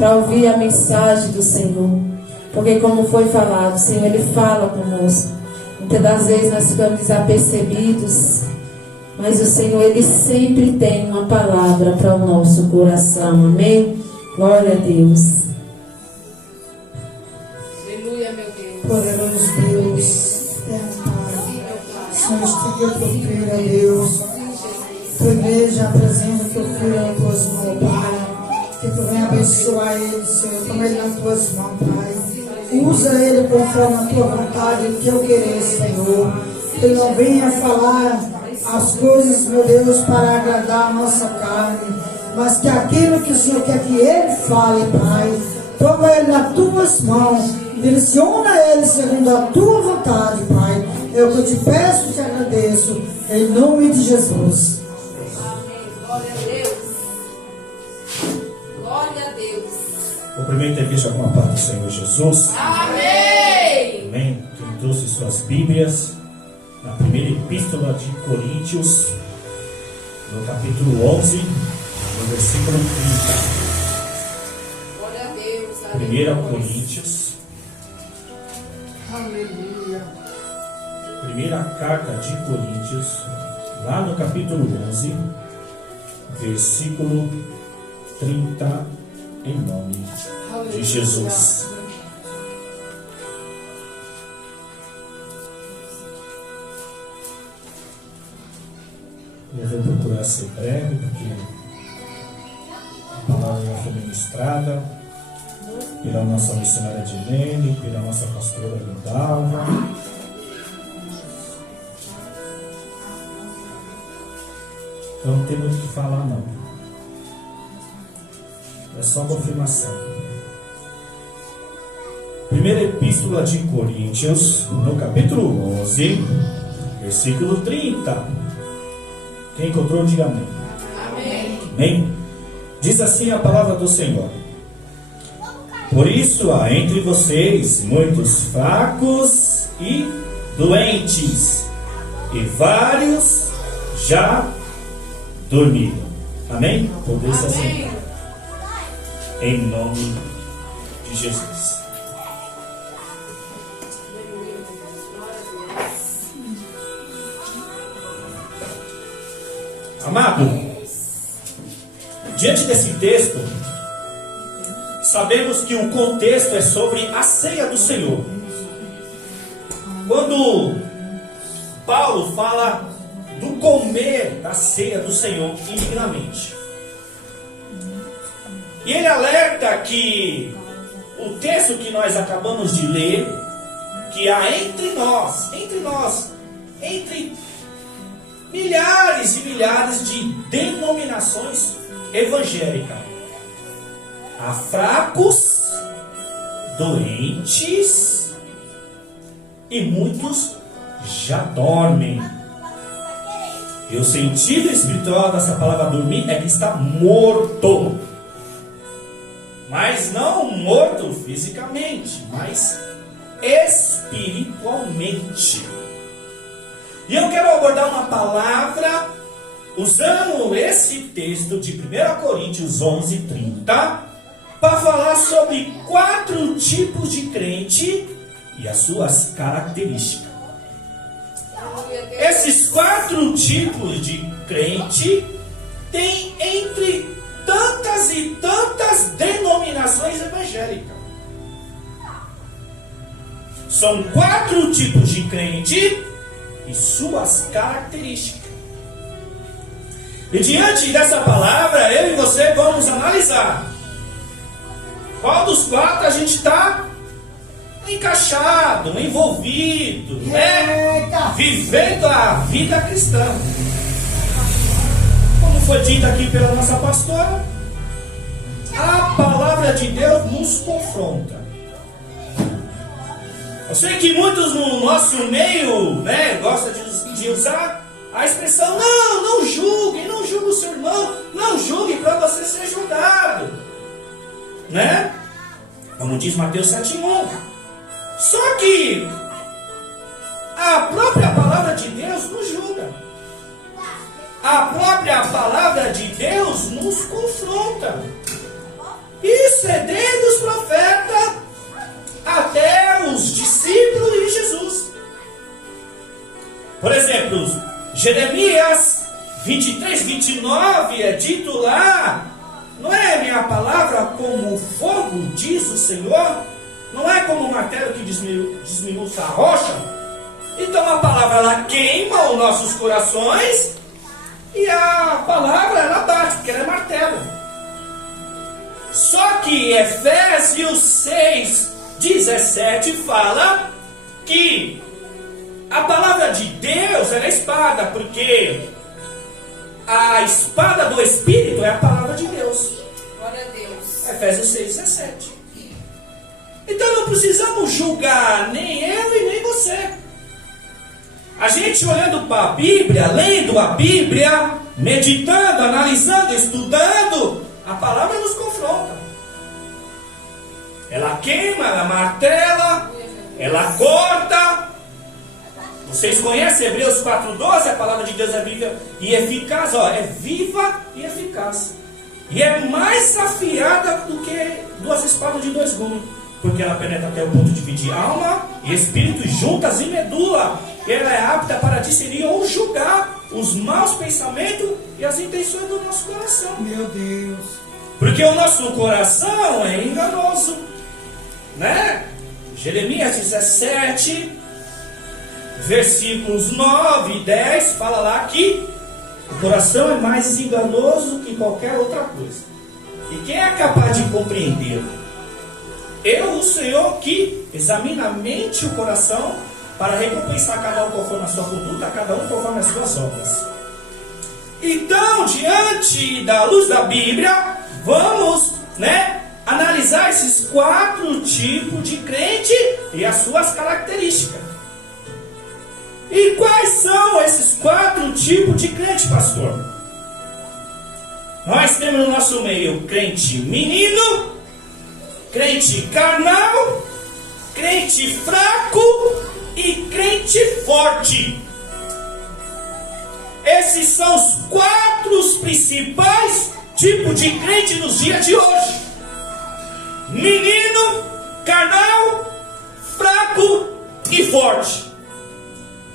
para ouvir a mensagem do Senhor. Porque como foi falado, o Senhor, Ele fala conosco. Muitas das vezes nós ficamos desapercebidos, mas o Senhor, Ele sempre tem uma palavra para o nosso coração. Amém? Glória a Deus. Aleluia, meu Deus. Poderoso Deus, Senhor, esteja por a Deus. Tua igreja apresenta teu filho nas tuas mãos, Pai. Que tu venha abençoar ele, Senhor. Toma ele nas tuas mãos, Pai. Usa ele conforme a tua vontade e o teu querer, Senhor. Que ele não venha falar as coisas, meu Deus, para agradar a nossa carne, mas que aquilo que o Senhor quer que ele fale, Pai, toma ele nas tuas mãos, direciona ele segundo a tua vontade, Pai. É o que eu te peço e te agradeço, em nome de Jesus. Glória a Deus. Glória a Deus. Cumprimento a igreja com a paz do Senhor Jesus. Amém. Amém. Quem trouxe suas Bíblias, na primeira epístola de Coríntios, no capítulo 11, no versículo 30. Glória a Deus. 1 Coríntios, Aleluia. primeira carta de Coríntios, lá no capítulo 11, versículo 30, em nome de Jesus. Eu vou procurar ser breve, porque a palavra já foi ministrada pela nossa missionária Dilene, pela nossa pastora Lindalva. Então não tem muito o que falar, não. É só confirmação. Primeira epístola de Coríntios, no capítulo 11, versículo 30. Quem encontrou, diga amém. Amém. Amém. Diz assim a palavra do Senhor: por isso há entre vocês muitos fracos e doentes, e vários já dormiram. Amém? Por Deus assim. Amém. Em nome de Jesus. Amado, diante desse texto, sabemos que o contexto é sobre a ceia do Senhor. Quando Paulo fala do comer da ceia do Senhor indignamente, e ele alerta que o texto que nós acabamos de ler, que há entre milhares e milhares de denominações evangélicas, há fracos, doentes e muitos já dormem. E o sentido espiritual dessa palavra dormir é que está morto. Mas não morto fisicamente, mas espiritualmente. E eu quero abordar uma palavra usando esse texto de 1 Coríntios 11, 30, para falar sobre 4 tipos de crente e as suas características. Esses 4 tipos de crente tem entre tantas e tantas denominações evangélicas. São 4 tipos de crente e suas características. E diante dessa palavra, eu e você vamos analisar qual dos 4 a gente está encaixado, envolvido, né? Vivendo a vida cristã. Como foi dito aqui pela nossa pastora, a palavra de Deus nos confronta. Eu sei que muitos no nosso meio, né, gostam de usar a expressão: não julgue, não julgue o seu irmão, não julgue para você ser julgado, né? Como diz Mateus 7:1. Só que a própria palavra de Deus nos julga. A própria palavra de Deus nos confronta. Isso sucedendo os profetas até os discípulos de Jesus. Por exemplo, Jeremias 23, 29 é dito lá: não é minha palavra como fogo, diz o Senhor? Não é como um martelo que desminuça a rocha? Então a palavra ela queima os nossos corações e a palavra ela bate, porque ela é martelo. Só que Efésios 6, 17 fala que a palavra de Deus ela é espada, porque a espada do Espírito é a palavra de Deus. Glória a Deus. Efésios 6, 17. Então não precisamos julgar nem eu e nem você. A gente olhando para a Bíblia, lendo a Bíblia, meditando, analisando, estudando, a palavra nos confronta. Ela queima, ela martela, ela corta. Vocês conhecem Hebreus 4,12? A palavra de Deus é viva e eficaz. Ó, é viva e eficaz. E é mais afiada do que duas espadas de dois gumes. Porque ela penetra até o ponto de dividir alma e espírito, juntas e medula. Ela é apta para discernir ou julgar os maus pensamentos e as intenções do nosso coração. Meu Deus. Porque o nosso coração é enganoso, né? Jeremias 17, versículos 9 e 10 fala lá que o coração é mais enganoso que qualquer outra coisa. E quem é capaz de compreender? Eu, o Senhor, que examina a mente e o coração para recompensar cada um conforme a sua conduta, cada um conforme as suas obras. Então, diante da luz da Bíblia, vamos, analisar esses 4 tipos de crente e as suas características. E quais são esses 4 tipos de crente, pastor? Nós temos no nosso meio crente menino, crente carnal, crente fraco e crente forte. Esses são os 4 principais tipos de crente nos dias de hoje: menino, carnal, fraco e forte.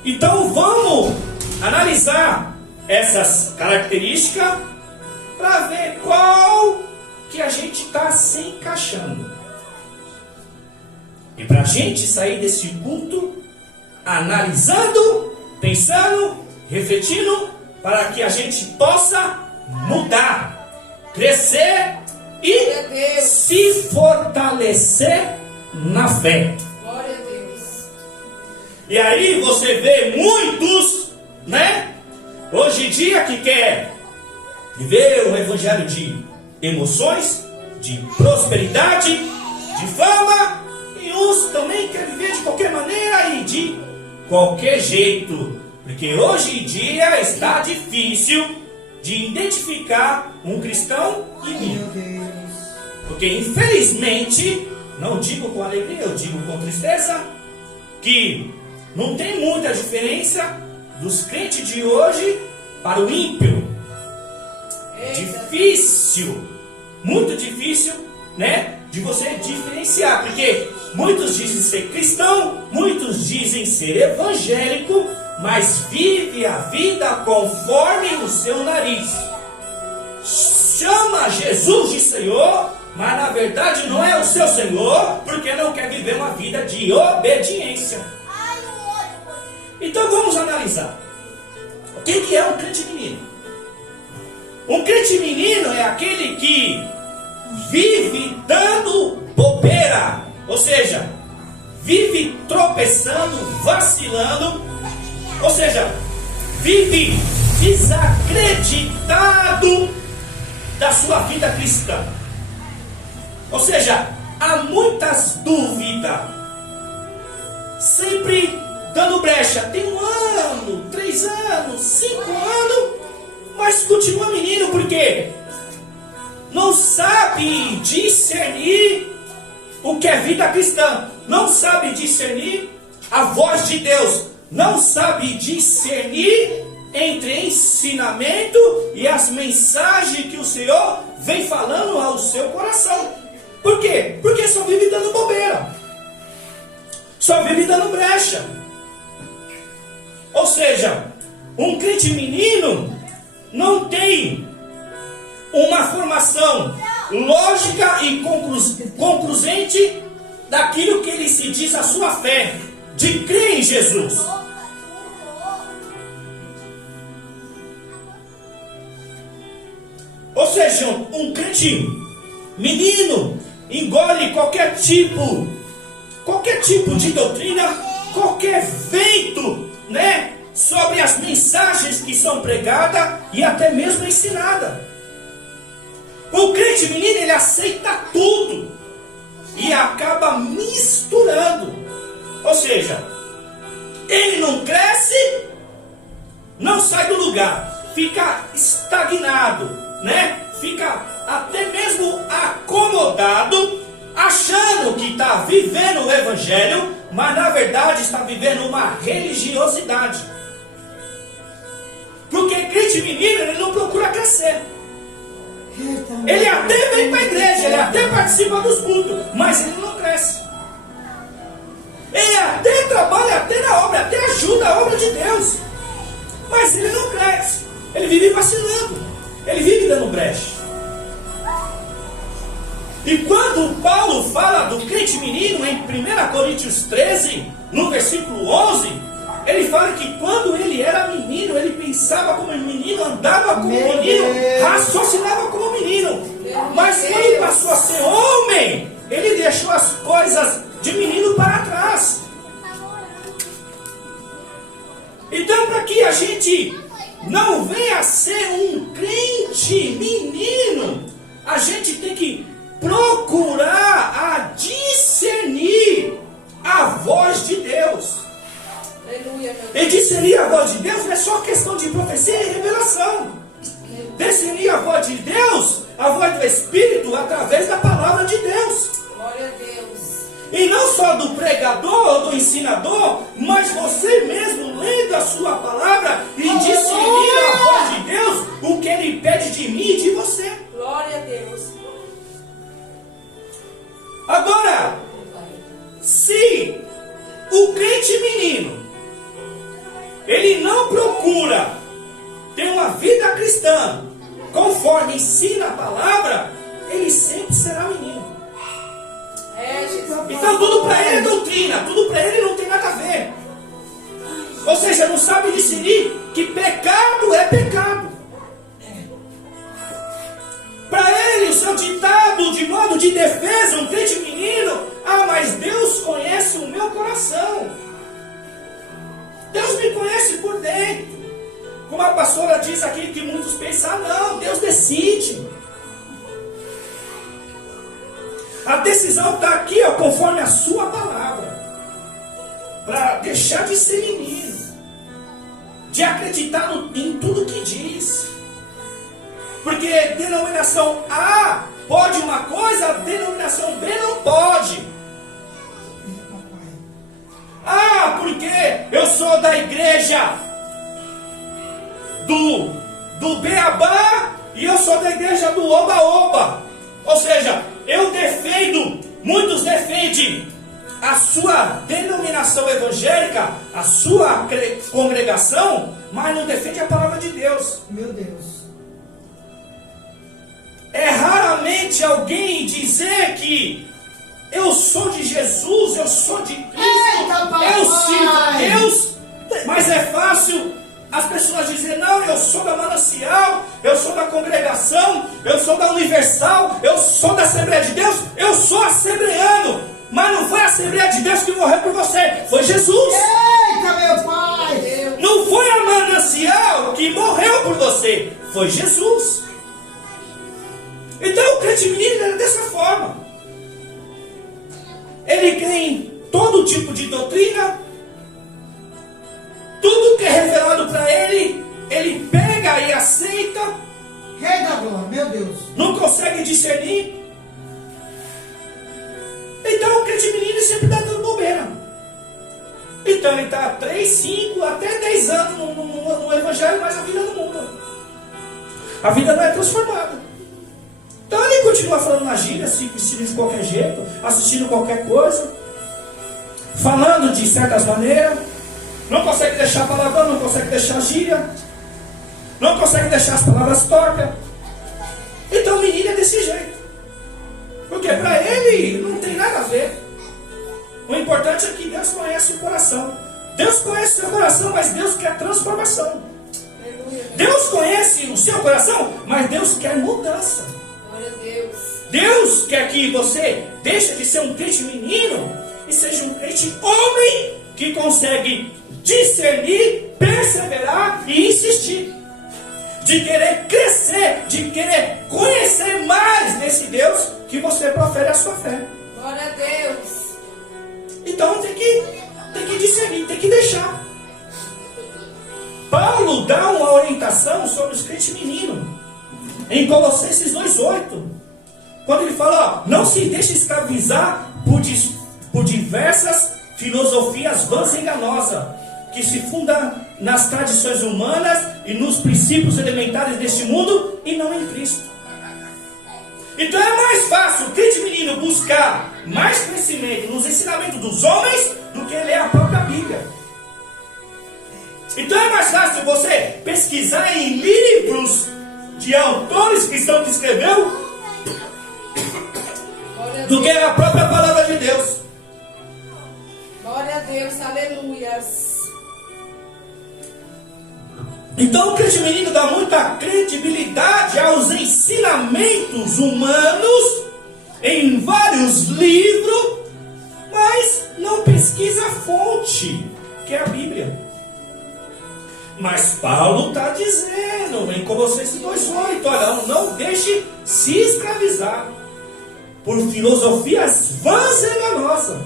Então vamos analisar essas características para ver qual que a gente está se encaixando. E para a gente sair desse culto analisando, pensando, refletindo, para que a gente possa mudar, crescer e se fortalecer na fé. Glória a Deus. E aí você vê muitos, hoje em dia que quer viver um evangelho de emoções, de prosperidade, de fama, e uns também querem viver de qualquer maneira e de qualquer jeito, porque hoje em dia está difícil de identificar um cristão Meu ímpio, Deus. porque infelizmente, não digo com alegria, eu digo com tristeza, que não tem muita diferença dos crentes de hoje para o ímpio. É difícil, muito difícil, de você diferenciar, porque muitos dizem ser cristão, muitos dizem ser evangélico, mas vive a vida conforme o seu nariz. Chama Jesus de Senhor, mas na verdade não é o seu Senhor, porque não quer viver uma vida de obediência. Então vamos analisar. O que é um crente menino? Um crente menino é aquele que vive dando bobeira, ou seja, vive tropeçando, vacilando, ou seja, vive desacreditado da sua vida cristã. Ou seja, há muitas dúvidas, sempre dando brecha. Tem 1 ano, 3 anos, 5 anos, mas continua menino, porque não sabe discernir o que é vida cristã, não sabe discernir a voz de Deus, não sabe discernir entre ensinamento e as mensagens que o Senhor vem falando ao seu coração. Por quê? Porque só vive dando bobeira. Só vive dando brecha. Ou seja, um crente menino não tem uma formação lógica e concludente daquilo que ele se diz a sua fé, de crer em Jesus. Ou seja, um crente menino engole qualquer tipo de doutrina, qualquer feito, né, sobre as mensagens que são pregadas e até mesmo ensinadas. O crente menino, ele aceita tudo e acaba misturando. Ou seja, ele não cresce, não sai do lugar, fica estagnado, né? Fica até mesmo acomodado, achando que está vivendo o evangelho, mas na verdade está vivendo uma religiosidade. Porque crente menino, ele não procura crescer. Ele até vem para a igreja, ele até participa dos cultos, mas ele não cresce. Ele até trabalha, até na obra, até ajuda a obra de Deus, mas ele não cresce. Ele vive vacilando, ele vive dando brecha. E quando Paulo fala do crente menino em 1 Coríntios 13, no versículo 11, ele fala que quando ele era menino, ele pensava como menino, andava como menino, raciocinava como menino. Mas quando ele passou a ser homem, ele deixou as coisas de menino para trás. Então, para que a gente não venha a ser um crente menino, a gente tem que procurar a discernir a voz de Deus. E discernir a voz de Deus não é só questão de profecia e revelação. Discernir a voz de Deus, a voz do Espírito, através da palavra de Deus. Glória a Deus. E não só do pregador ou do ensinador, mas você mesmo lendo a sua palavra e discernir a voz de Deus, o que Ele pede de mim e de você. Glória a Deus. Agora, se o crente menino, ele não procura ter uma vida cristã conforme ensina a palavra, ele sempre será menino. Então tudo para ele é doutrina, tudo para ele não tem nada a ver. Ou seja, não sabe discernir que pecado é pecado. Para ele, o seu ditado de modo de defesa, um crente menino, mas Deus conhece o meu coração. Deus me conhece por dentro. Como a pastora diz aqui, que muitos pensam, não, Deus decide. A decisão está aqui, conforme a sua palavra. Para deixar de ser menino. De acreditar em tudo que diz. Porque denominação A pode uma coisa, denominação B não pode. Porque eu sou da igreja do Beabá e eu sou da igreja do Oba-Oba. Ou seja, eu defendo, muitos defendem a sua denominação evangélica, a sua congregação, mas não defende a palavra de Deus. Meu Deus. É raramente alguém dizer que eu sou de Jesus, eu sou de Cristo, eu sirvo a Deus, mas é fácil as pessoas dizerem, não, eu sou da Manancial, eu sou da congregação, eu sou da Universal, eu sou da Assembleia de Deus, eu sou assembleano, mas não foi a Assembleia de Deus que morreu por você, foi Jesus. Eita, meu Pai! Não foi a Manancial que morreu por você, foi Jesus. Então o crente menino era dessa forma. Ele crê em todo tipo de doutrina. Tudo que é revelado para ele, ele pega e aceita. Rei da glória, meu Deus. Não consegue discernir. Então o crente menino sempre está dando bobeira. Então ele está 3, 5, até 10 anos no evangelho, mas a vida não muda. A vida não é transformada. Então ele continua falando na gíria, se vestindo de qualquer jeito, assistindo qualquer coisa, falando de certas maneiras, não consegue deixar palavrão, não consegue deixar gíria, não consegue deixar as palavras tortas. Então o menino é desse jeito. Porque para ele não tem nada a ver. O importante é que Deus conhece o coração. Deus conhece o seu coração, mas Deus quer transformação. Deus conhece o seu coração, mas Deus quer mudança. Glória a Deus. Deus quer que você deixe de ser um crente menino e seja um crente homem que consegue discernir, perseverar e insistir. De querer crescer, de querer conhecer mais desse Deus que você profere a sua fé. Glória a Deus. Então tem que discernir, tem que deixar. Paulo dá uma orientação sobre os crentes meninos em Colossenses 2,8, quando ele fala, ó, não se deixe escravizar por diversas filosofias vãs e enganosas, que se fundam nas tradições humanas e nos princípios elementares deste mundo e não em Cristo. Então é mais fácil o crente menino buscar mais conhecimento nos ensinamentos dos homens do que ler a própria Bíblia. Então é mais fácil você pesquisar em livros de autores cristãos que escreveu do que a própria palavra de Deus. Glória a Deus, aleluias. Então o crente menino dá muita credibilidade aos ensinamentos humanos em vários livros, mas não pesquisa a fonte, que é a Bíblia. Mas Paulo está dizendo em Colossenses 2,8, olha, não deixe se escravizar por filosofias vãs e enganosas,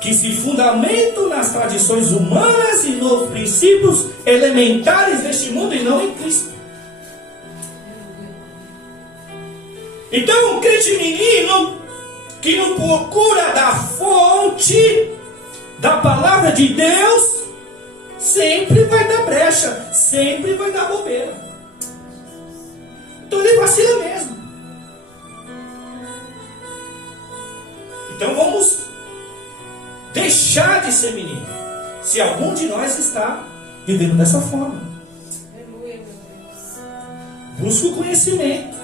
que se fundamentam nas tradições humanas e nos princípios elementares deste mundo e não em Cristo. Então, um crente menino que não procura da fonte da palavra de Deus, sempre vai dar brecha, sempre vai dar bobeira. Então ele vacila mesmo. Então vamos deixar de ser menino, se algum de nós está vivendo dessa forma. Aleluia, meu Deus. Busca o conhecimento.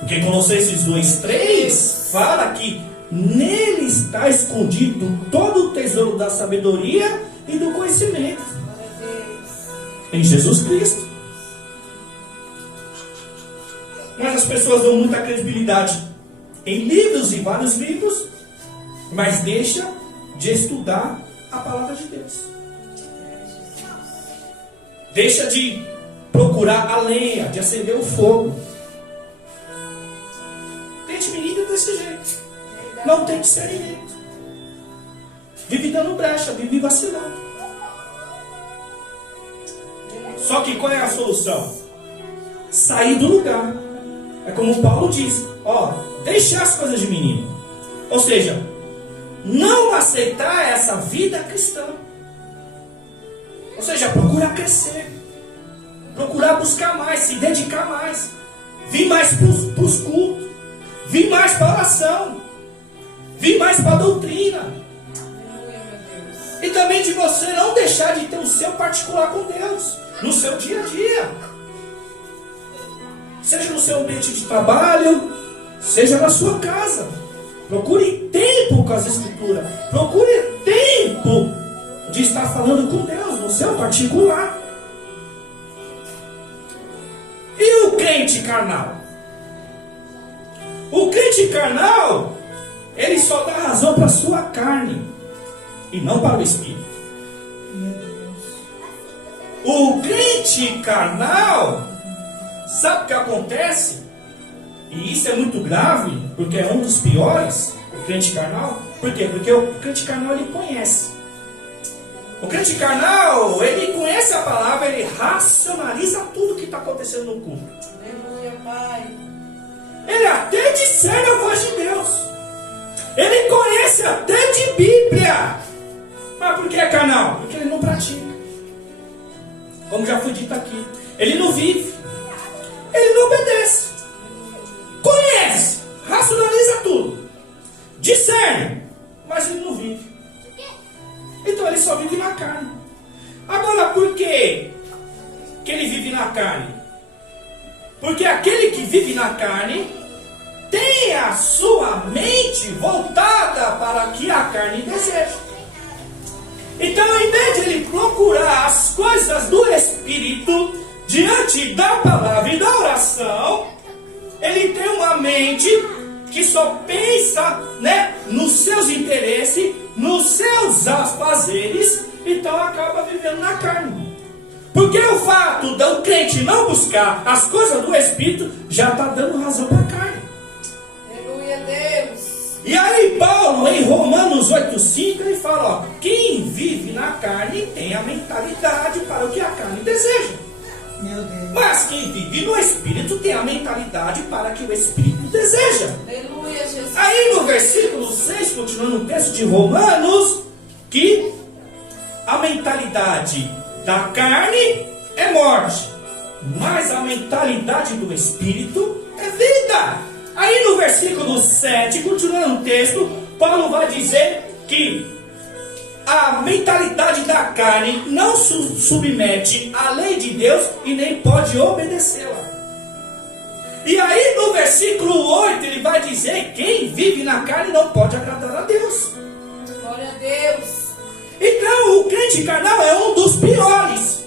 Porque Colossenses 2,3 fala que nele está escondido todo o tesouro da sabedoria e do conhecimento. Glória a Deus. Em Jesus Cristo. Mas as pessoas dão muita credibilidade em livros e vários livros, mas deixa de estudar a palavra de Deus. Deixa de procurar a lenha, de acender o fogo. Crente menino desse jeito. Não tem discernimento. Vive dando brecha, vive vacilando. Só que qual é a solução? Sair do lugar. É como Paulo diz, ó, deixar as coisas de menino. Ou seja, não aceitar essa vida cristã. Ou seja, procurar crescer. Procurar buscar mais, se dedicar mais. Vir mais para os cultos. Vir mais para a oração. Vir mais para a doutrina. Aleluia, meu Deus. E também de você não deixar de ter o seu particular com Deus. No seu dia a dia. Seja no seu ambiente de trabalho, seja na sua casa. Procure tempo com as Escrituras. Procure tempo de estar falando com Deus no seu particular. E o crente carnal? O crente carnal, ele só dá razão para a sua carne e não para o Espírito. O crente carnal, sabe o que acontece? E isso é muito grave, porque é um dos piores, o crente carnal. Por quê? Porque o crente carnal, ele conhece. O crente carnal, ele conhece a palavra, ele racionaliza tudo que está acontecendo no culto. Aleluia, Pai. Ele até discerne a voz de Deus. Ele conhece até de Bíblia. Mas por que é carnal? Porque ele não pratica. Como já foi dito aqui. Ele não vive. Ele não obedece. só vive na carne. Agora, por que ele vive na carne? Porque aquele que vive na carne tem a sua mente voltada para o que a carne deseja. Então, em vez de ele procurar as coisas do Espírito diante da palavra e da oração, ele tem uma mente que só pensa, nos seus interesses, nos seus afazeres, então acaba vivendo na carne. Porque o fato do crente não buscar as coisas do Espírito já está dando razão para a carne. Aleluia, Deus. E aí Paulo, em Romanos 8,5, ele fala, quem vive na carne tem a mentalidade para o que a carne deseja. Meu Deus. Mas quem vive no Espírito tem a mentalidade para que o Espírito deseja. Aleluia, Jesus. Aí no versículo 6, continuando o texto de Romanos, que a mentalidade da carne é morte, mas a mentalidade do Espírito é vida. Aí no versículo 7, continuando o texto, Paulo vai dizer que a mentalidade da carne não submete à lei de Deus e nem pode obedecê-la. E aí no versículo 8 ele vai dizer que quem vive na carne não pode agradar a Deus. Glória a Deus. Então o crente carnal é um dos piores,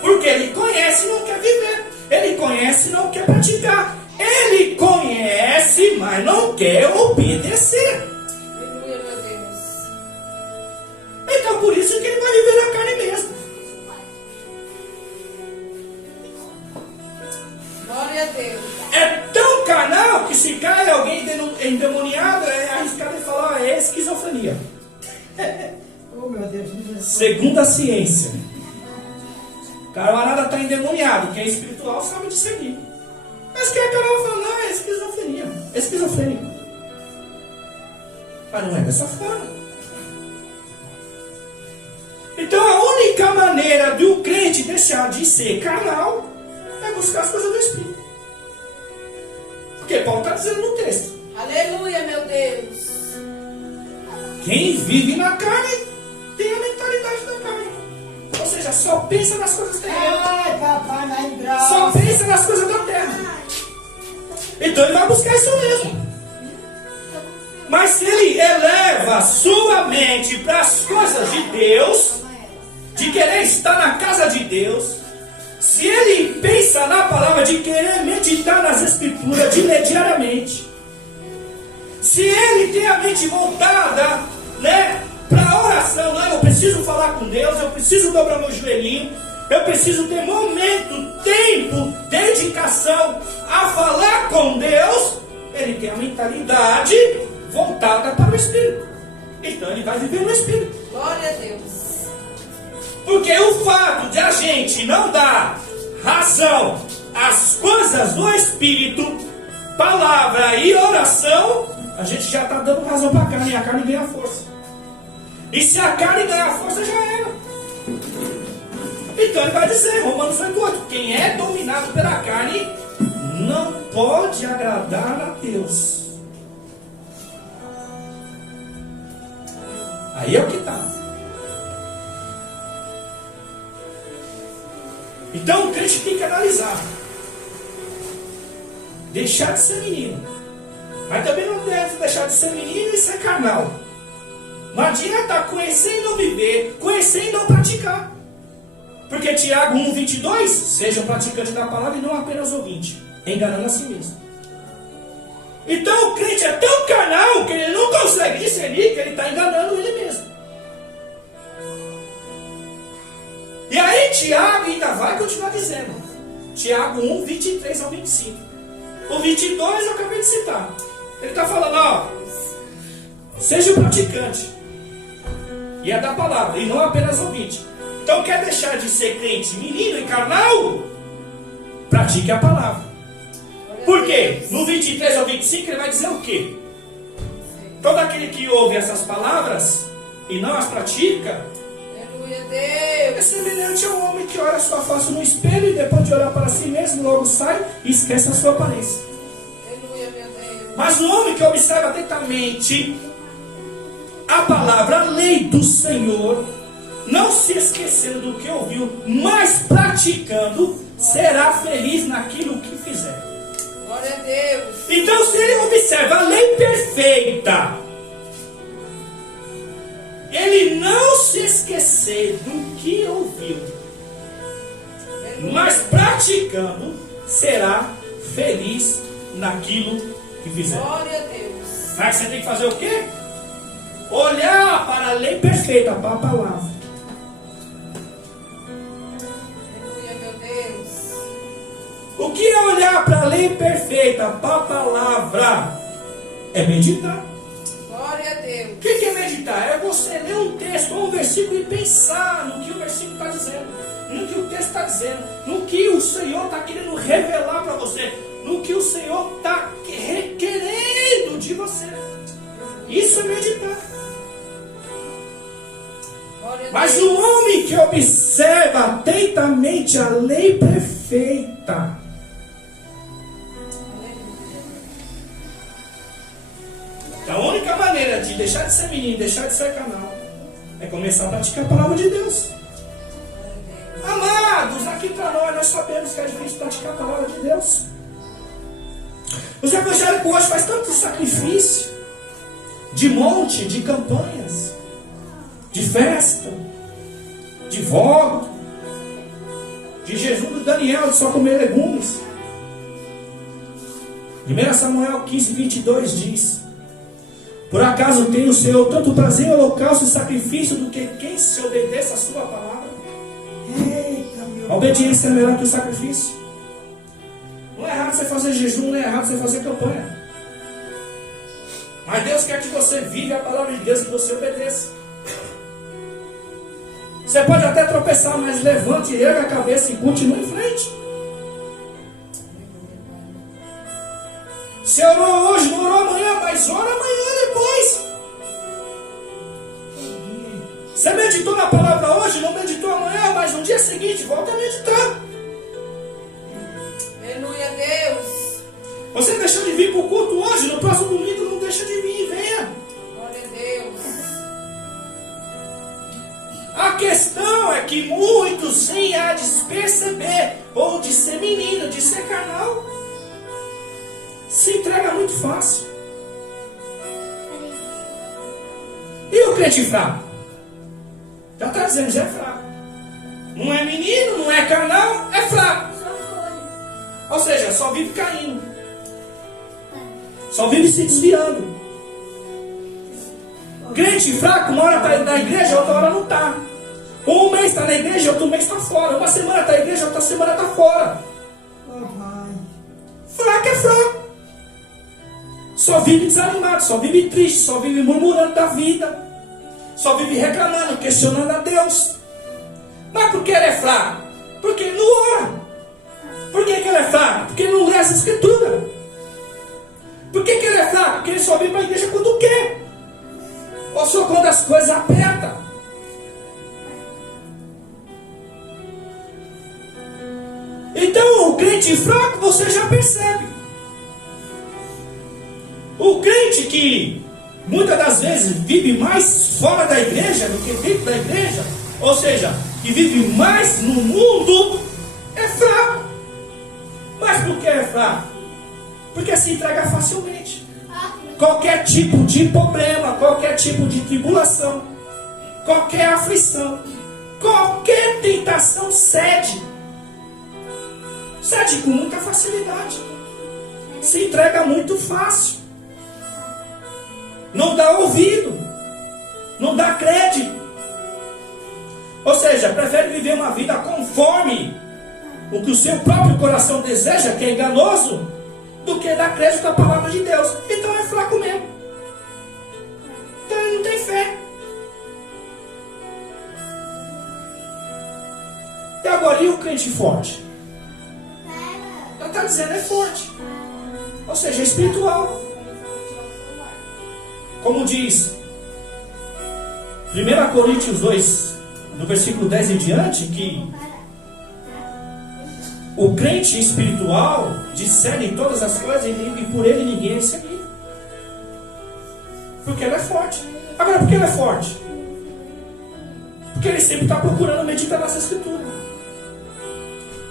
porque ele conhece e não quer viver, ele conhece e não quer praticar, ele conhece, mas não quer obedecer. Aleluia, meu Deus. Então por isso que ele vai viver na carne mesmo. Glória a Deus. É tão carnal que se cai alguém endemoniado, é arriscado ele falar, é esquizofrenia. Oh, meu Deus. Segundo a ciência, o camarada está endemoniado, quem é espiritual sabe discernir. Mas quem é carnal fala, não, é esquizofrenia, é esquizofrênico. Mas não é dessa forma. Então a única maneira do crente deixar de ser carnal é buscar as coisas do Espírito. Porque Paulo está dizendo no texto, Aleluia, meu Deus. quem vive na carne tem a mentalidade da carne. Ou seja, só pensa nas coisas terrenas. Ai, papai, na hidráulica. Só pensa nas coisas da terra. Então ele vai buscar isso mesmo. Mas se ele eleva sua mente para as coisas de Deus, de querer estar na casa de Deus, se ele pensa na palavra, de querer meditar nas Escrituras, de ler diariamente, se ele tem a mente voltada, para a oração, eu preciso falar com Deus, eu preciso dobrar meu joelhinho, eu preciso ter momento, tempo, dedicação a falar com Deus, ele tem a mentalidade voltada para o Espírito. Então ele vai viver no Espírito. Glória a Deus. Porque o fato de a gente não dar razão às coisas do Espírito, palavra e oração, a gente já está dando razão para a carne, e a carne ganha força. E se a carne ganhar força, já era. Então ele vai dizer, Romanos 8,8, quem é dominado pela carne não pode agradar a Deus. Aí é o que está. Então o crente tem que analisar. Deixar de ser menino. Mas também não deve deixar de ser menino e ser carnal. Não adianta conhecer e não viver, conhecer e não praticar. Porque Tiago 1,22, sejam praticantes da palavra e não apenas ouvintes, enganando a si mesmo. Então o crente é tão carnal que ele não consegue discernir que ele está enganando ele mesmo. E aí Tiago ainda vai continuar dizendo. Tiago 1, 23 ao 25. O 22 eu acabei de citar. Ele está falando, seja praticante. E é da palavra, e não apenas ouvinte. Então quer deixar de ser crente, menino e carnal? Pratique a palavra. Por quê? No 23 ao 25 ele vai dizer o quê? Todo aquele que ouve essas palavras e não as pratica, Aleluia, Deus. é semelhante ao homem que olha a sua face no espelho e depois de olhar para si mesmo, logo sai e esquece a sua aparência. Aleluia, meu Deus. Mas o homem que observa atentamente a palavra, a lei do Senhor, não se esquecendo do que ouviu, mas praticando, será feliz naquilo que fizer. Glória a Deus. Então, se ele observa a lei perfeita, ele não se esquecer do que ouviu, mas praticando, será feliz naquilo que fizer. Glória a Deus. Mas você tem que fazer o quê? Olhar para a lei perfeita, para a palavra. Aleluia, meu Deus. O que é olhar para a lei perfeita, para a palavra? É meditar. Glória a Deus. O que é meditar? É você ler um texto ou um versículo e pensar no que o versículo está dizendo, no que o texto está dizendo, no que o Senhor está querendo revelar para você, no que o Senhor está requerendo de você. Isso é meditar. Glória a Mas Deus. o homem que observa atentamente a lei perfeita, a única maneira de deixar de ser menino, deixar de ser canal, é começar a praticar a palavra de Deus. Amados, aqui para nós sabemos que é difícil praticar a palavra de Deus. Os evangélicos hoje fazem tanto sacrifício, de monte, de campanhas, de festa, de voto, de jejum do Daniel, de só comer legumes. 1 Samuel 15, 22 diz: por acaso tem o Senhor tanto prazer em holocausto e sacrifício do que quem se obedeça a sua palavra? A obediência é melhor que o sacrifício. Não é errado você fazer jejum, não é errado você fazer campanha. Mas Deus quer que você vive a palavra de Deus, que você obedeça. Você pode até tropeçar, mas levante, erga a cabeça e continue em frente. Você orou hoje, não orou amanhã, mas ora amanhã depois. Você meditou na palavra hoje, não meditou amanhã, mas no dia seguinte volta a meditar. Aleluia, Deus. Você deixou de vir para o culto hoje, no próximo domingo não deixa de vir, venha. Glória a Deus. A questão é que muitos, sem a desperceber, ou de ser menino, de ser carnal, se entrega muito fácil. E o crente fraco? Já está dizendo, já é fraco. Não é menino, não é carnal, é fraco. Ou seja, só vive caindo. Só vive se desviando. Crente fraco, uma hora está na igreja, outra hora não está. Um mês está na igreja, outro mês está fora. Uma semana está na igreja, outra semana está fora. Fraco é fraco. Só vive desanimado, só vive triste, só vive murmurando da vida. Só vive reclamando, questionando a Deus. Mas por que ele é fraco? Porque ele não ora. Por que ele é fraco? Porque ele não lê as escrituras. Por que ele é fraco? Porque ele só vem para a igreja quando quer. Ou só quando as coisas apertam. Então o crente fraco você já percebe. O crente que muitas das vezes vive mais fora da igreja do que dentro da igreja, ou seja, que vive mais no mundo, é fraco. Mas por que é fraco? Porque se entrega facilmente. Qualquer tipo de problema, qualquer tipo de tribulação, qualquer aflição, qualquer tentação cede. Cede com muita facilidade. Se entrega muito fácil. Não dá ouvido. Não dá crédito. Ou seja, prefere viver uma vida conforme o que o seu próprio coração deseja, que é enganoso, do que dar crédito à palavra de Deus. Então é fraco mesmo. Então ele não tem fé. E agora, e o crente forte? Ela está dizendo, é forte. Ou seja, é espiritual. Como diz 1 Coríntios 2, no versículo 10 em diante, que o crente espiritual discerne todas as coisas e por ele ninguém é recebido. Porque ela é forte. Agora, por que ela é forte? Porque ele sempre está procurando meditar nessa escritura.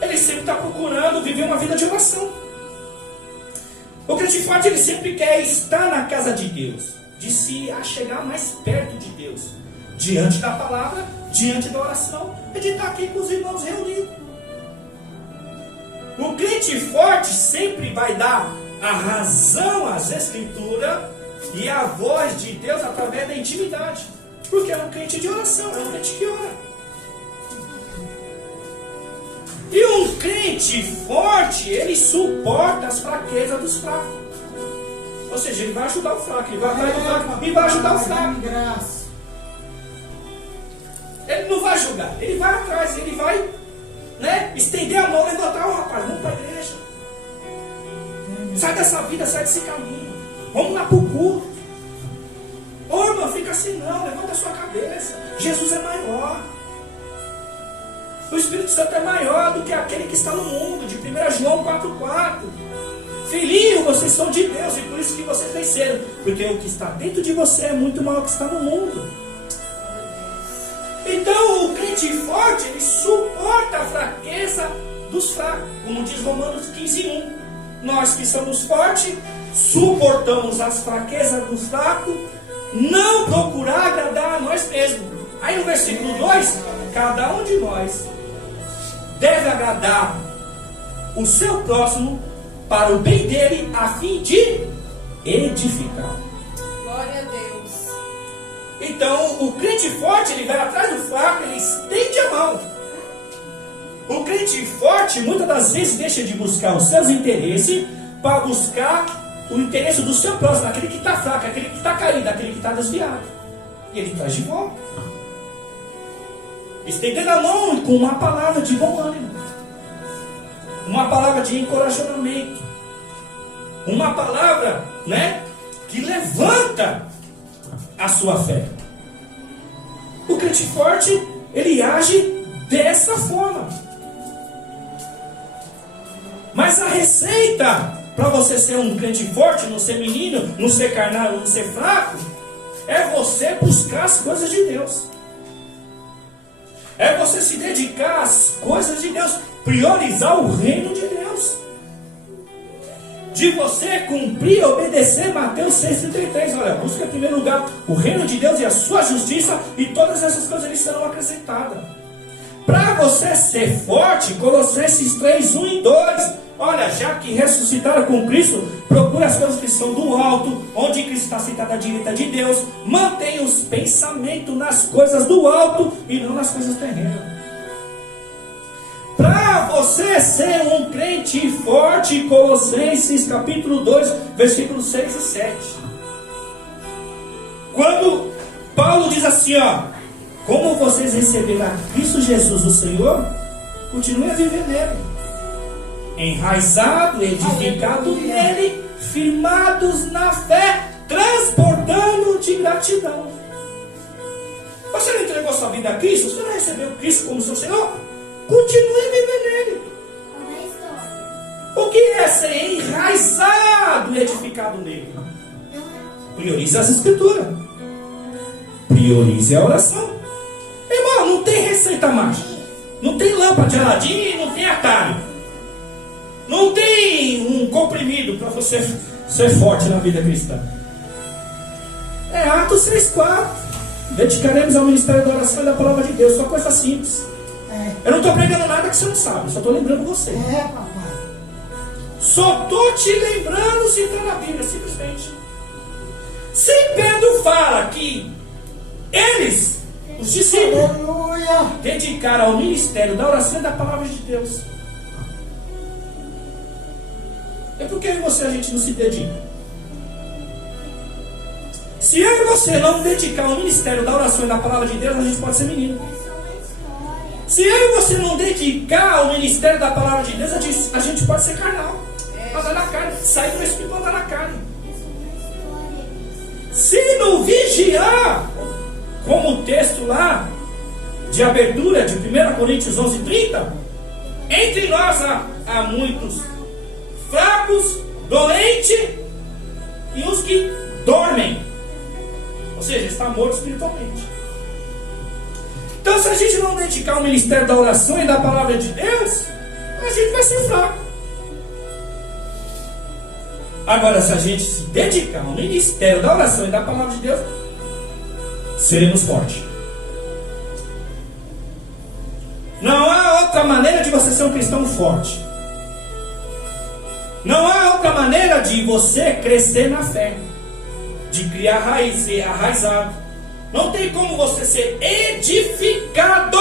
Ele sempre está procurando viver uma vida de oração. O crente forte, ele sempre quer estar na casa de Deus, de se achegar mais perto de Deus, diante da palavra, diante da oração, e de estar aqui com os irmãos reunidos. O crente forte sempre vai dar a razão às escrituras e a voz de Deus através da intimidade, porque é um crente de oração, é um crente que ora. E um crente forte, ele suporta as fraquezas dos fracos. Ou seja, ele vai ajudar o fraco, ele vai atrás do fraco e vai ajudar o fraco. Ele não vai julgar, ele vai atrás, ele vai, estender a mão, levantar, rapaz, vamos para a igreja. Sai dessa vida, sai desse caminho. Vamos lá para o culto. Ô irmão, fica assim não, levanta a sua cabeça. Jesus é maior. O Espírito Santo é maior do que aquele que está no mundo, de 1 João 4,4. Filhinho, vocês são de Deus e por isso que vocês venceram. Porque o que está dentro de você é muito maior que está no mundo. Então o crente forte, ele suporta a fraqueza dos fracos. Como diz Romanos 15,1. Nós que somos fortes, suportamos as fraquezas dos fracos, não procurar agradar a nós mesmos. Aí no versículo 2, cada um de nós deve agradar o seu próximo para o bem dele, a fim de edificar. Glória a Deus. Então, o crente forte, ele vai atrás do fraco, ele estende a mão. O crente forte, muitas das vezes, deixa de buscar os seus interesses para buscar o interesse do seu próximo, aquele que está fraco, aquele que está caído, aquele que está desviado. E ele traz de volta. Estendendo a mão com uma palavra de bom ânimo, uma palavra de encorajamento, uma palavra, que levanta a sua fé. O crente forte, ele age dessa forma. Mas a receita para você ser um crente forte, não ser menino, não ser carnal, não ser fraco, é você buscar as coisas de Deus. É você se dedicar às coisas de Deus, priorizar o reino de Deus. De você cumprir e obedecer Mateus 6,33. Olha, busca em primeiro lugar o reino de Deus e a sua justiça, e todas essas coisas lhe serão acrescentadas. Para você ser forte, Colossenses 3:1 e 2. Olha, já que ressuscitaram com Cristo, procure as coisas que são do alto, onde Cristo está sentado à direita de Deus. Mantenha os pensamentos nas coisas do alto e não nas coisas terrenas. Para você ser um crente forte, Colossenses capítulo 2, versículos 6 e 7. Quando Paulo diz assim, como vocês receberam a Cristo Jesus o Senhor, continue a viver nele, enraizado, edificado nele, firmados na fé, transportando de gratidão. Você não entregou sua vida a Cristo? Você não recebeu Cristo como seu Senhor? Continue a viver nele. O que é ser enraizado e edificado nele? Priorize as escrituras, priorize a oração. Irmão, não tem receita mágica, não tem lâmpada de Aladim, não tem atalho, não tem um comprimido para você ser forte na vida cristã. É Atos 6,4. Dedicaremos ao ministério da oração e da palavra de Deus. Só coisa simples. Eu não estou pregando nada que você não sabe, só estou lembrando você. Papai. Só estou te lembrando, citando a Bíblia, simplesmente. Se Pedro fala que eles, os discípulos, Aleluia. dedicaram ao ministério da oração e da palavra de Deus, é porque eu e você a gente não se dedica. Se eu e você não dedicar ao ministério da oração e da palavra de Deus, a gente pode ser menino. Se eu e você não dedicar ao ministério da palavra de Deus, a gente pode ser carnal, andar na carne, sair do Espírito e andar na carne. Se não vigiar, como o texto lá de abertura de 1 Coríntios 11:30, entre nós há muitos fracos, doentes e os que dormem. seja, está morto espiritualmente. Então, se a gente não dedicar ao ministério da oração e da palavra de Deus, a gente vai ser fraco. Agora, se a gente se dedicar ao ministério da oração e da palavra de Deus, seremos fortes. Não há outra maneira de você ser um cristão forte. Não há outra maneira de você crescer na fé, de criar raiz, ser arraizado. Não tem como você ser edificado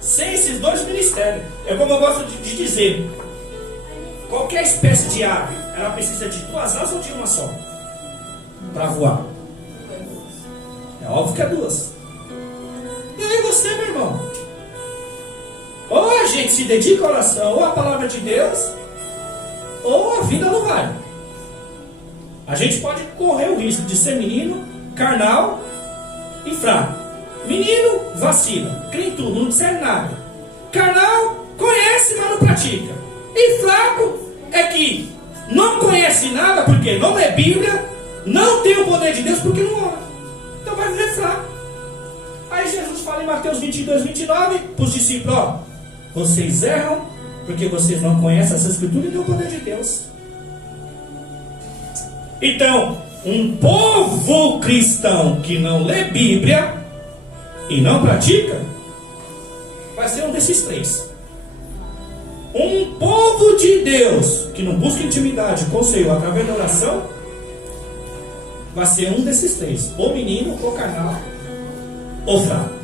sem esses dois ministérios. É como eu gosto de dizer: qualquer espécie de ave, ela precisa de duas asas ou de uma só para voar? É óbvio que é duas. E aí você, meu irmão, ou a gente se dedica à oração ou à palavra de Deus, ou a vida não vai. A gente pode correr o risco de ser menino, carnal e fraco. Menino, vacila, crê em tudo, não discerne nada. Carnal, conhece, mas não pratica. E fraco é que não conhece nada porque não lê Bíblia, não tem o poder de Deus porque não ora. Então vai viver fraco. Aí Jesus fala em Mateus 22, 29 para os discípulos: ó, vocês erram porque vocês não conhecem essa escritura e nem o poder de Deus. Então, um povo cristão que não lê Bíblia e não pratica, vai ser um desses três. Um povo de Deus que não busca intimidade com o Senhor através da oração, vai ser um desses três: ou menino, ou carnal, ou fraco.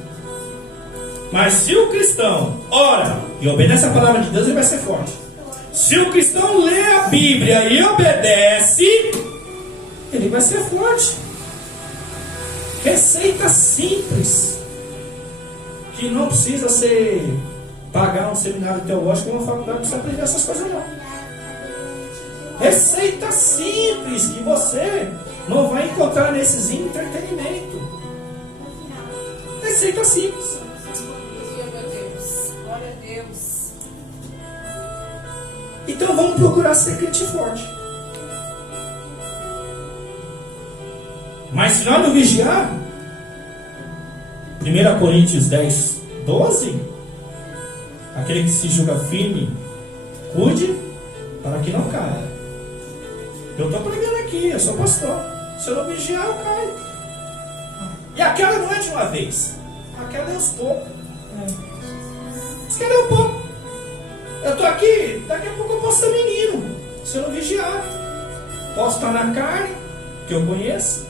Mas se o cristão ora e obedece a palavra de Deus, ele vai ser forte. Se o cristão lê a Bíblia e obedece, ele vai ser forte. Receita simples, que não precisa ser pagar um seminário teológico ou uma faculdade para você aprender essas coisas não. Receita simples que você não vai encontrar nesses entretenimentos. Receita simples. Glória a Deus. Então vamos procurar ser crente forte. Mas se nós não vigiar, 1 Coríntios 10, 12, aquele que se julga firme, cuide para que não caia. Eu estou pregando aqui, eu sou pastor. Se eu não vigiar, eu caio. E aquela não é de uma vez, aquela é aos poucos. Aquela é um pouco. Eu estou aqui, daqui a pouco eu posso ser menino, se eu não vigiar. Posso estar na carne, que eu conheço,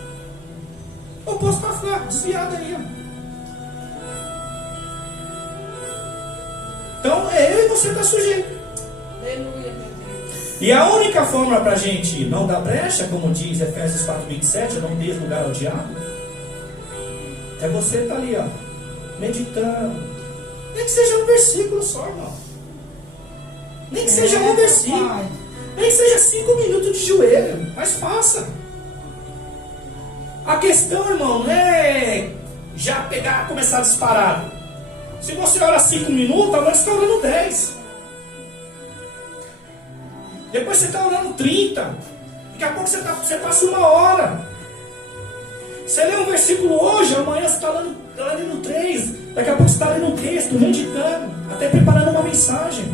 ou posso estar fraco, desviado aí. Então é eu e você está sujeito. Aleluia, meu Deus. E a única forma para a gente não dar brecha, como diz Efésios 4:27, não dê lugar ao diabo, é você estar ali, ó, meditando. Nem que seja um versículo só, irmão. Nem que seja um versículo. Nem que seja 5 minutos de joelho. Mas faça. A questão, irmão, não é já pegar, começar disparado. Se você ora 5 minutos, agora você está orando 10. Depois você está orando 30. Daqui a pouco você passa 1 hora. Você lê um versículo hoje, amanhã você está lendo 3. Daqui a pouco você está lendo um texto, meditando, até preparando uma mensagem.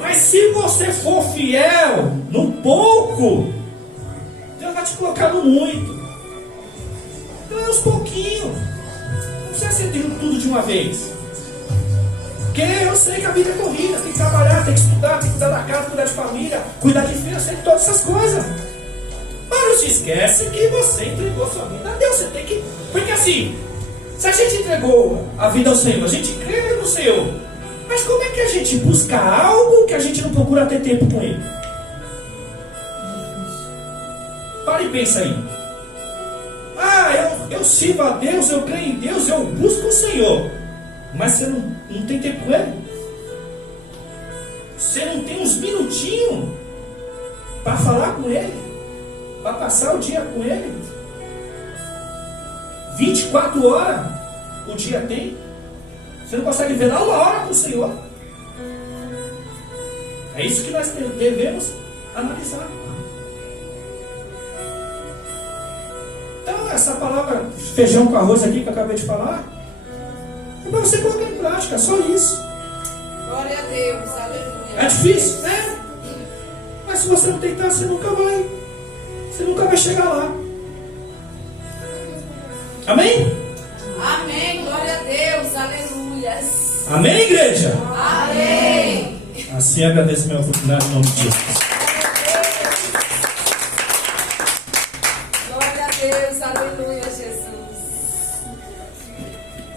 Mas se você for fiel no pouco, Deus vai te colocar no muito. Então é aos pouquinhos. Não precisa ser tudo de uma vez. Porque eu sei que a vida é corrida. Tem que trabalhar, tem que estudar, tem que cuidar da casa, cuidar de família, cuidar de filhos, tem todas essas coisas. Mas não se esquece que você entregou sua vida a Deus. Você tem que... Porque assim, se a gente entregou a vida ao Senhor, a gente crê no Senhor, mas como é que a gente busca algo que a gente não procura ter tempo com Ele? Para e pensa aí. Eu sirvo a Deus, eu creio em Deus, eu busco o Senhor. Mas você não tem tempo com Ele? Você não tem uns minutinhos para falar com Ele? Para passar o dia com Ele? 24 horas o dia tem? Você não consegue ver lá 1 hora com o Senhor? É isso que nós devemos analisar. Então palavra feijão com arroz aqui que eu acabei de falar, é para você colocar em prática, só isso. Glória a Deus, aleluia. É difícil, né? Mas se você não tentar, você nunca vai chegar lá. Amém? Amém, glória a Deus, aleluias. Amém, igreja? Amém. Assim agradeço a minha oportunidade em nome de Jesus.